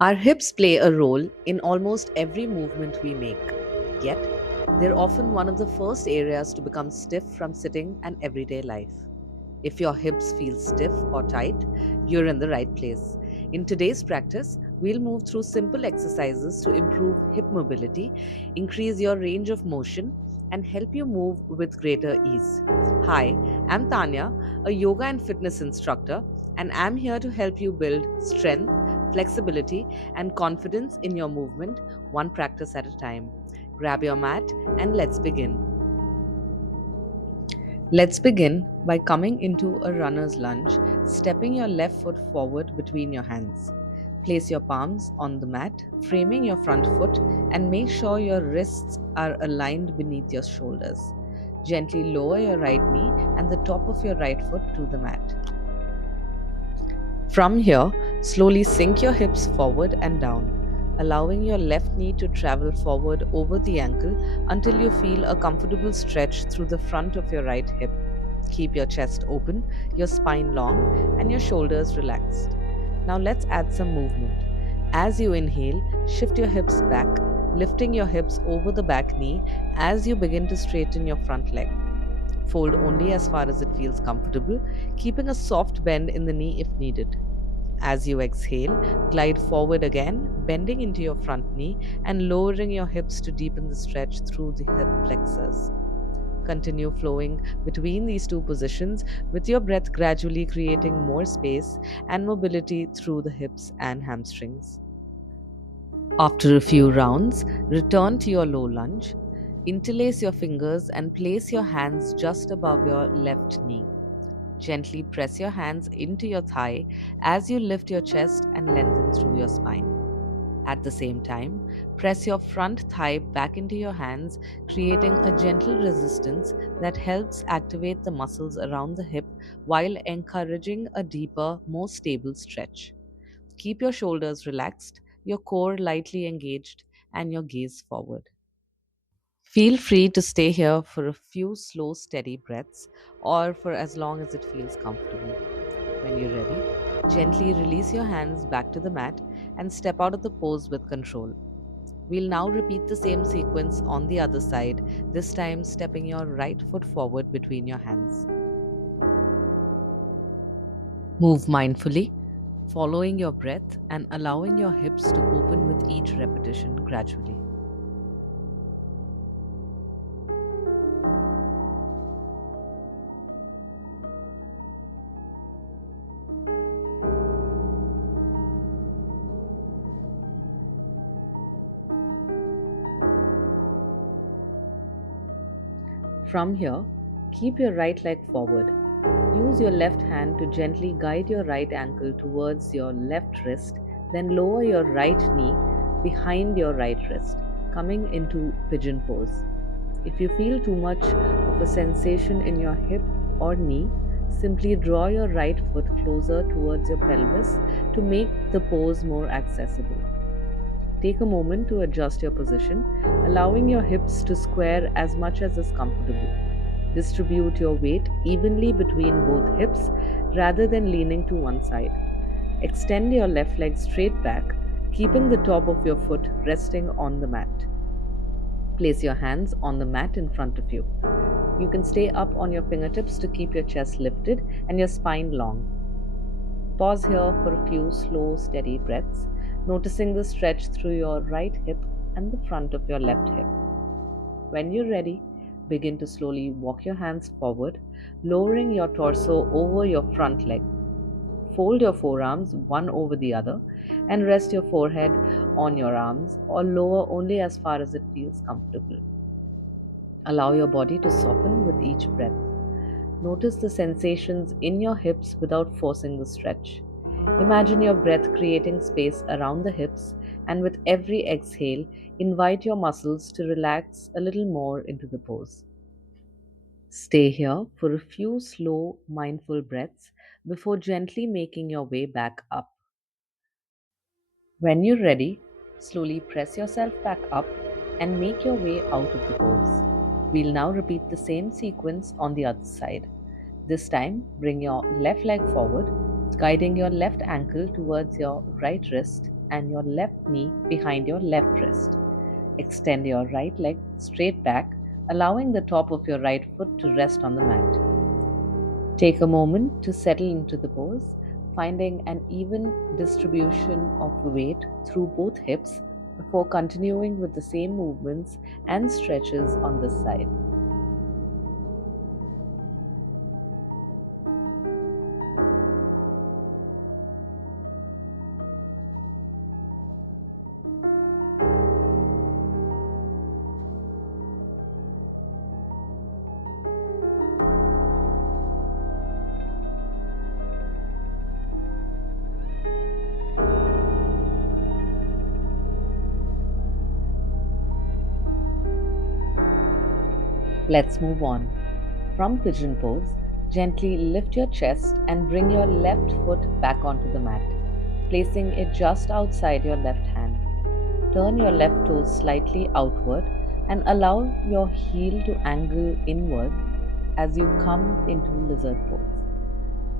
Our hips play a role in almost every movement we make, yet, they're often one of the first areas to become stiff from sitting and everyday life. If your hips feel stiff or tight, you're in the right place. In today's practice, we'll move through simple exercises to improve hip mobility, increase your range of motion, and help you move with greater ease. Hi, I'm Tanya, a yoga and fitness instructor, and I'm here to help you build strength, flexibility, and confidence in your movement, one practice at a time. Grab your mat and let's begin. Let's begin by coming into a runner's lunge, stepping your left foot forward between your hands. Place your palms on the mat, framing your front foot, and make sure your wrists are aligned beneath your shoulders. Gently lower your right knee and the top of your right foot to the mat. From here, slowly sink your hips forward and down, allowing your left knee to travel forward over the ankle until you feel a comfortable stretch through the front of your right hip. Keep your chest open, your spine long, and your shoulders relaxed. Now let's add some movement. As you inhale, shift your hips back, lifting your hips over the back knee as you begin to straighten your front leg. Fold only as far as it feels comfortable, keeping a soft bend in the knee if needed. As you exhale, glide forward again, bending into your front knee and lowering your hips to deepen the stretch through the hip flexors. Continue flowing between these two positions with your breath gradually creating more space and mobility through the hips and hamstrings. After a few rounds, return to your low lunge. Interlace your fingers and place your hands just above your left knee. Gently press your hands into your thigh as you lift your chest and lengthen through your spine. At the same time, press your front thigh back into your hands, creating a gentle resistance that helps activate the muscles around the hip while encouraging a deeper, more stable stretch. Keep your shoulders relaxed, your core lightly engaged, and your gaze forward. Feel free to stay here for a few slow, steady breaths or for as long as it feels comfortable. When you're ready, gently release your hands back to the mat and step out of the pose with control. We'll now repeat the same sequence on the other side, this time stepping your right foot forward between your hands. Move mindfully, following your breath and allowing your hips to open with each repetition gradually. From here, keep your right leg forward. Use your left hand to gently guide your right ankle towards your left wrist, then lower your right knee behind your right wrist, coming into pigeon pose. If you feel too much of a sensation in your hip or knee, simply draw your right foot closer towards your pelvis to make the pose more accessible. Take a moment to adjust your position, allowing your hips to square as much as is comfortable. Distribute your weight evenly between both hips rather than leaning to one side. Extend your left leg straight back, keeping the top of your foot resting on the mat. Place your hands on the mat in front of you. You can stay up on your fingertips to keep your chest lifted and your spine long. Pause here for a few slow, steady breaths, noticing the stretch through your right hip and the front of your left hip. When you're ready, begin to slowly walk your hands forward, lowering your torso over your front leg. Fold your forearms one over the other and rest your forehead on your arms or lower only as far as it feels comfortable. Allow your body to soften with each breath. Notice the sensations in your hips without forcing the stretch. Imagine your breath creating space around the hips, And with every exhale, invite your muscles to relax a little more into the pose. Stay here for a few slow, mindful breaths before gently making your way back up. When you're ready, slowly press yourself back up and make your way out of the pose. We'll now repeat the same sequence on the other side. This time, bring your left leg forward, guiding your left ankle towards your right wrist and your left knee behind your left wrist. Extend your right leg straight back, allowing the top of your right foot to rest on the mat. Take a moment to settle into the pose, finding an even distribution of weight through both hips before continuing with the same movements and stretches on this side. Let's move on. From pigeon pose, gently lift your chest and bring your left foot back onto the mat, placing it just outside your left hand. Turn your left toes slightly outward and allow your heel to angle inward as you come into lizard pose.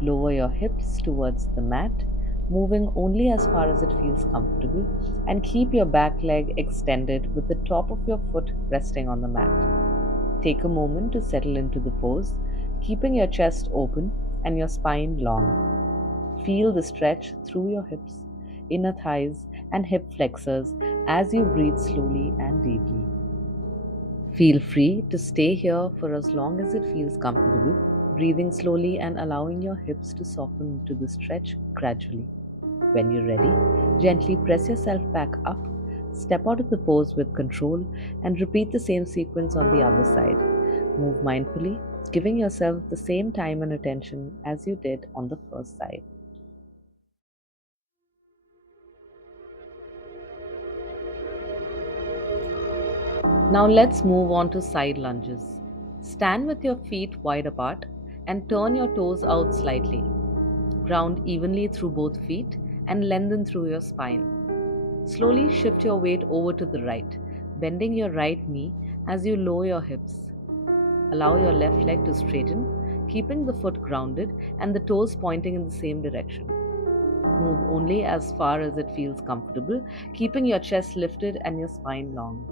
Lower your hips towards the mat, moving only as far as it feels comfortable, and keep your back leg extended with the top of your foot resting on the mat. Take a moment to settle into the pose, keeping your chest open and your spine long. Feel the stretch through your hips, inner thighs, and hip flexors as you breathe slowly and deeply. Feel free to stay here for as long as it feels comfortable, breathing slowly and allowing your hips to soften to the stretch gradually. When you're ready, gently press yourself back up, step out of the pose with control, and repeat the same sequence on the other side. Move mindfully, giving yourself the same time and attention as you did on the first side. Now let's move on to side lunges. Stand with your feet wide apart and turn your toes out slightly. Ground evenly through both feet and lengthen through your spine. Slowly shift your weight over to the right, bending your right knee as you lower your hips. Allow your left leg to straighten, keeping the foot grounded and the toes pointing in the same direction. Move only as far as it feels comfortable, keeping your chest lifted and your spine long.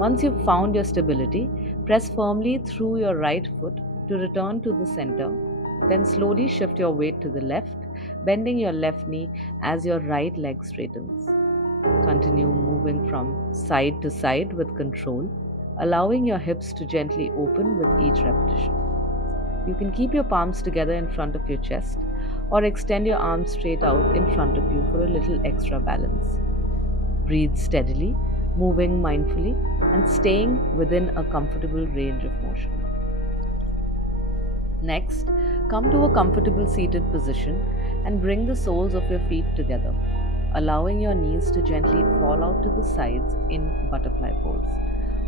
Once you've found your stability, press firmly through your right foot to return to the center. Then slowly shift your weight to the left, bending your left knee as your right leg straightens. Continue moving from side to side with control, allowing your hips to gently open with each repetition. You can keep your palms together in front of your chest or extend your arms straight out in front of you for a little extra balance. Breathe steadily, moving mindfully, and staying within a comfortable range of motion. Next, come to a comfortable seated position and bring the soles of your feet together, allowing your knees to gently fall out to the sides in butterfly pose.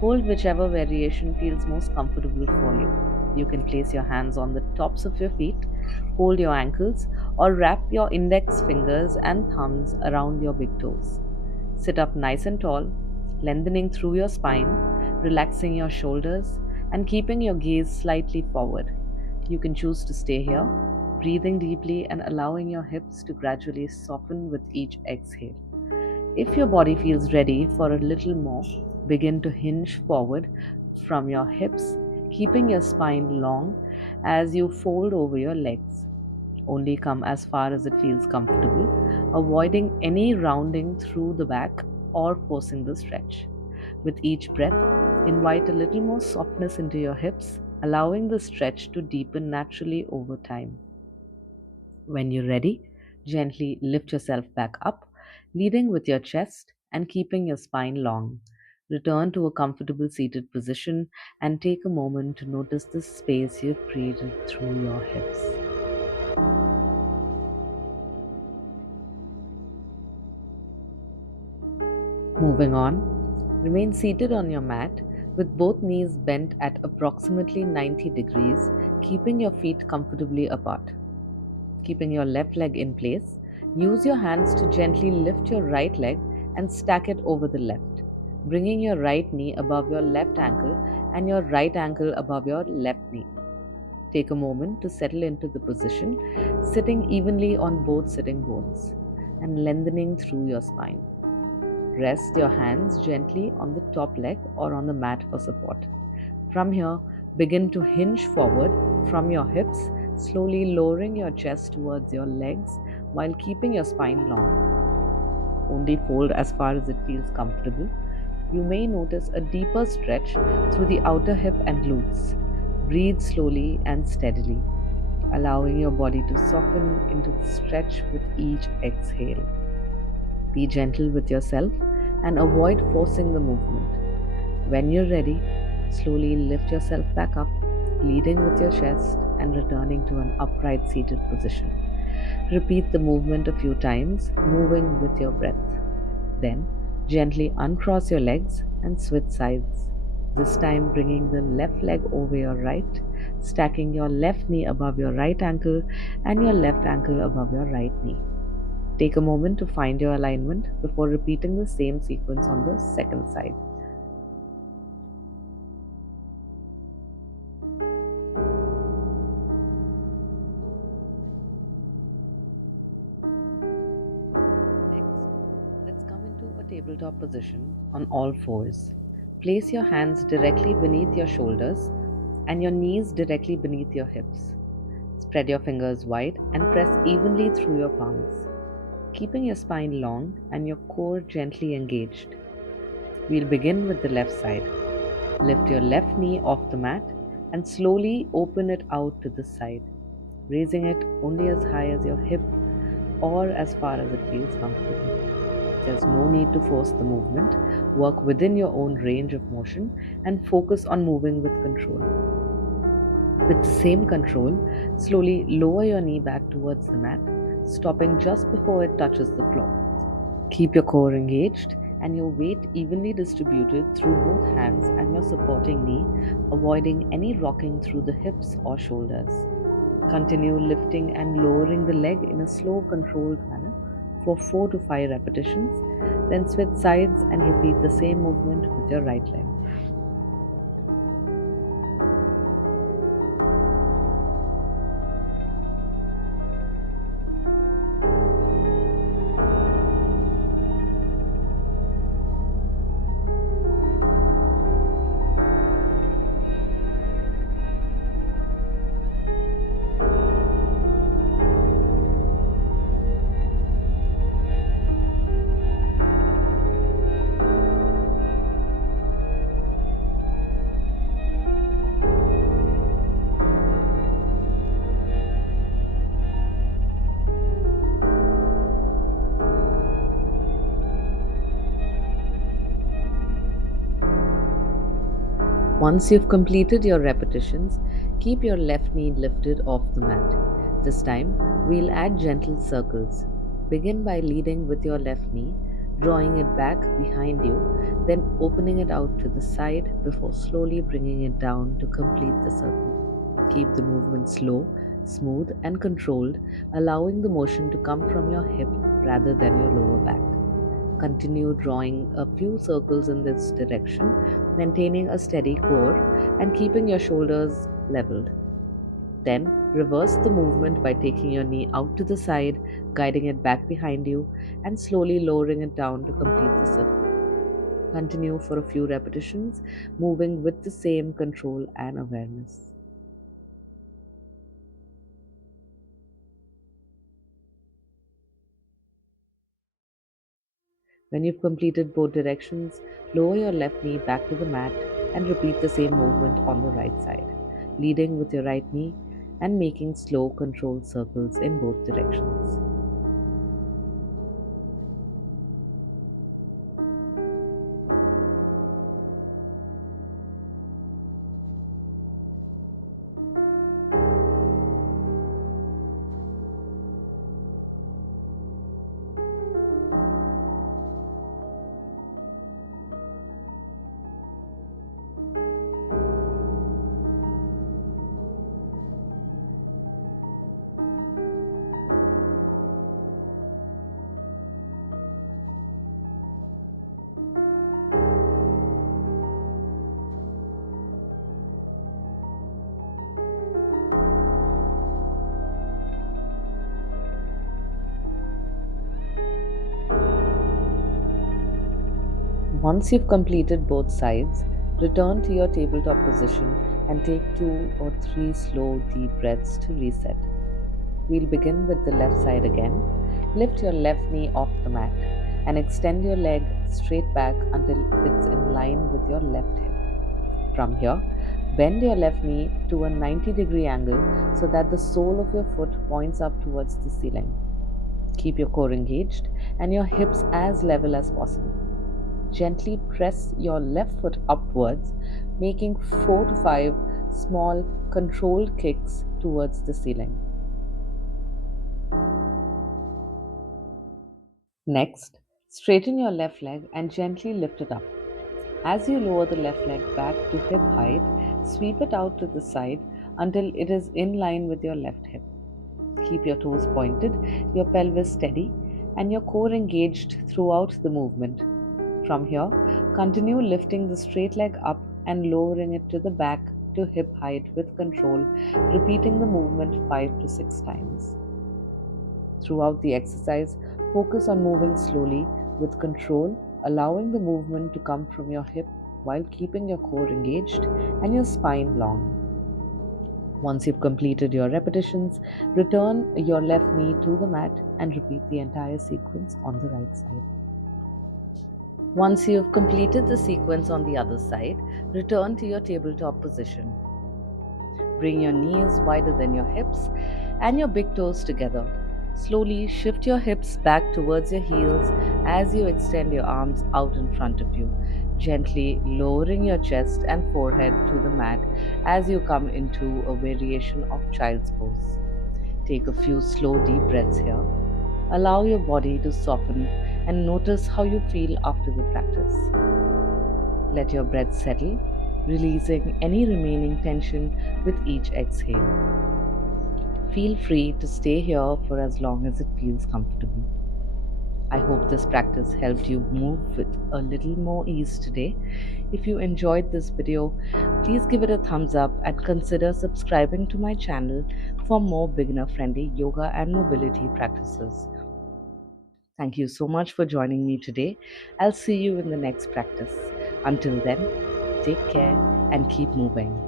Hold whichever variation feels most comfortable for you. You can place your hands on the tops of your feet, hold your ankles, or wrap your index fingers and thumbs around your big toes. Sit up nice and tall, lengthening through your spine, relaxing your shoulders, and keeping your gaze slightly forward. You can choose to stay here, breathing deeply and allowing your hips to gradually soften with each exhale. If your body feels ready for a little more, begin to hinge forward from your hips, keeping your spine long as you fold over your legs. Only come as far as it feels comfortable, avoiding any rounding through the back or forcing the stretch. With each breath, invite a little more softness into your hips, allowing the stretch to deepen naturally over time. When you're ready, gently lift yourself back up, leading with your chest and keeping your spine long. Return to a comfortable seated position and take a moment to notice the space you've created through your hips. Moving on, remain seated on your mat with both knees bent at approximately 90 degrees, keeping your feet comfortably apart. Keeping your left leg in place, use your hands to gently lift your right leg and stack it over the left, bringing your right knee above your left ankle and your right ankle above your left knee. Take a moment to settle into the position, sitting evenly on both sitting bones and lengthening through your spine. Rest your hands gently on the top leg or on the mat for support. From here, begin to hinge forward from your hips, slowly lowering your chest towards your legs while keeping your spine long. Only fold as far as it feels comfortable. You may notice a deeper stretch through the outer hip and glutes. Breathe slowly and steadily, allowing your body to soften into the stretch with each exhale. Be gentle with yourself and avoid forcing the movement. When you're ready, slowly lift yourself back up, leading with your chest and returning to an upright seated position. Repeat the movement a few times, moving with your breath. Then, gently uncross your legs and switch sides. This time, bringing the left leg over your right, stacking your left knee above your right ankle and your left ankle above your right knee. Take a moment to find your alignment before repeating the same sequence on the second side. Next, let's come into a tabletop position on all fours. Place your hands directly beneath your shoulders and your knees directly beneath your hips. Spread your fingers wide and press evenly through your palms, keeping your spine long and your core gently engaged. We'll begin with the left side. Lift your left knee off the mat and slowly open it out to the side, raising it only as high as your hip or as far as it feels comfortable. There's no need to force the movement. Work within your own range of motion and focus on moving with control. With the same control, slowly lower your knee back towards the mat, stopping just before it touches the floor. Keep your core engaged and your weight evenly distributed through both hands and your supporting knee, avoiding any rocking through the hips or shoulders. Continue lifting and lowering the leg in a slow, controlled manner for 4 to 5 repetitions, then switch sides and repeat the same movement with your right leg. Once you've completed your repetitions, keep your left knee lifted off the mat. This time, we'll add gentle circles. Begin by leading with your left knee, drawing it back behind you, then opening it out to the side before slowly bringing it down to complete the circle. Keep the movement slow, smooth, and controlled, allowing the motion to come from your hip rather than your lower back. Continue drawing a few circles in this direction, maintaining a steady core and keeping your shoulders leveled. Then reverse the movement by taking your knee out to the side, guiding it back behind you, and slowly lowering it down to complete the circle. Continue for a few repetitions, moving with the same control and awareness. When you've completed both directions, lower your left knee back to the mat and repeat the same movement on the right side, leading with your right knee and making slow, controlled circles in both directions. Once you've completed both sides, return to your tabletop position and take 2 or 3 slow, deep breaths to reset. We'll begin with the left side again. Lift your left knee off the mat and extend your leg straight back until it's in line with your left hip. From here, bend your left knee to a 90-degree angle so that the sole of your foot points up towards the ceiling. Keep your core engaged and your hips as level as possible. Gently press your left foot upwards, making 4 to 5 small controlled kicks towards the ceiling. Next, straighten your left leg and gently lift it up. As you lower the left leg back to hip height, sweep it out to the side until it is in line with your left hip. Keep your toes pointed, your pelvis steady, and your core engaged throughout the movement. From here, continue lifting the straight leg up and lowering it to the back to hip height with control, repeating the movement 5 to 6 times. Throughout the exercise, focus on moving slowly with control, allowing the movement to come from your hip while keeping your core engaged and your spine long. Once you've completed your repetitions, return your left knee to the mat and repeat the entire sequence on the right side. Once you've completed the sequence on the other side, return to your tabletop position. Bring your knees wider than your hips and your big toes together. Slowly shift your hips back towards your heels as you extend your arms out in front of you, gently lowering your chest and forehead to the mat as you come into a variation of child's pose. Take a few slow, deep breaths here. Allow your body to soften and notice how you feel after the practice. Let your breath settle, releasing any remaining tension with each exhale. Feel free to stay here for as long as it feels comfortable. I hope this practice helped you move with a little more ease today. If you enjoyed this video, please give it a thumbs up and consider subscribing to my channel for more beginner friendly yoga and mobility practices. Thank you so much for joining me today. I'll see you in the next practice. Until then, take care and keep moving.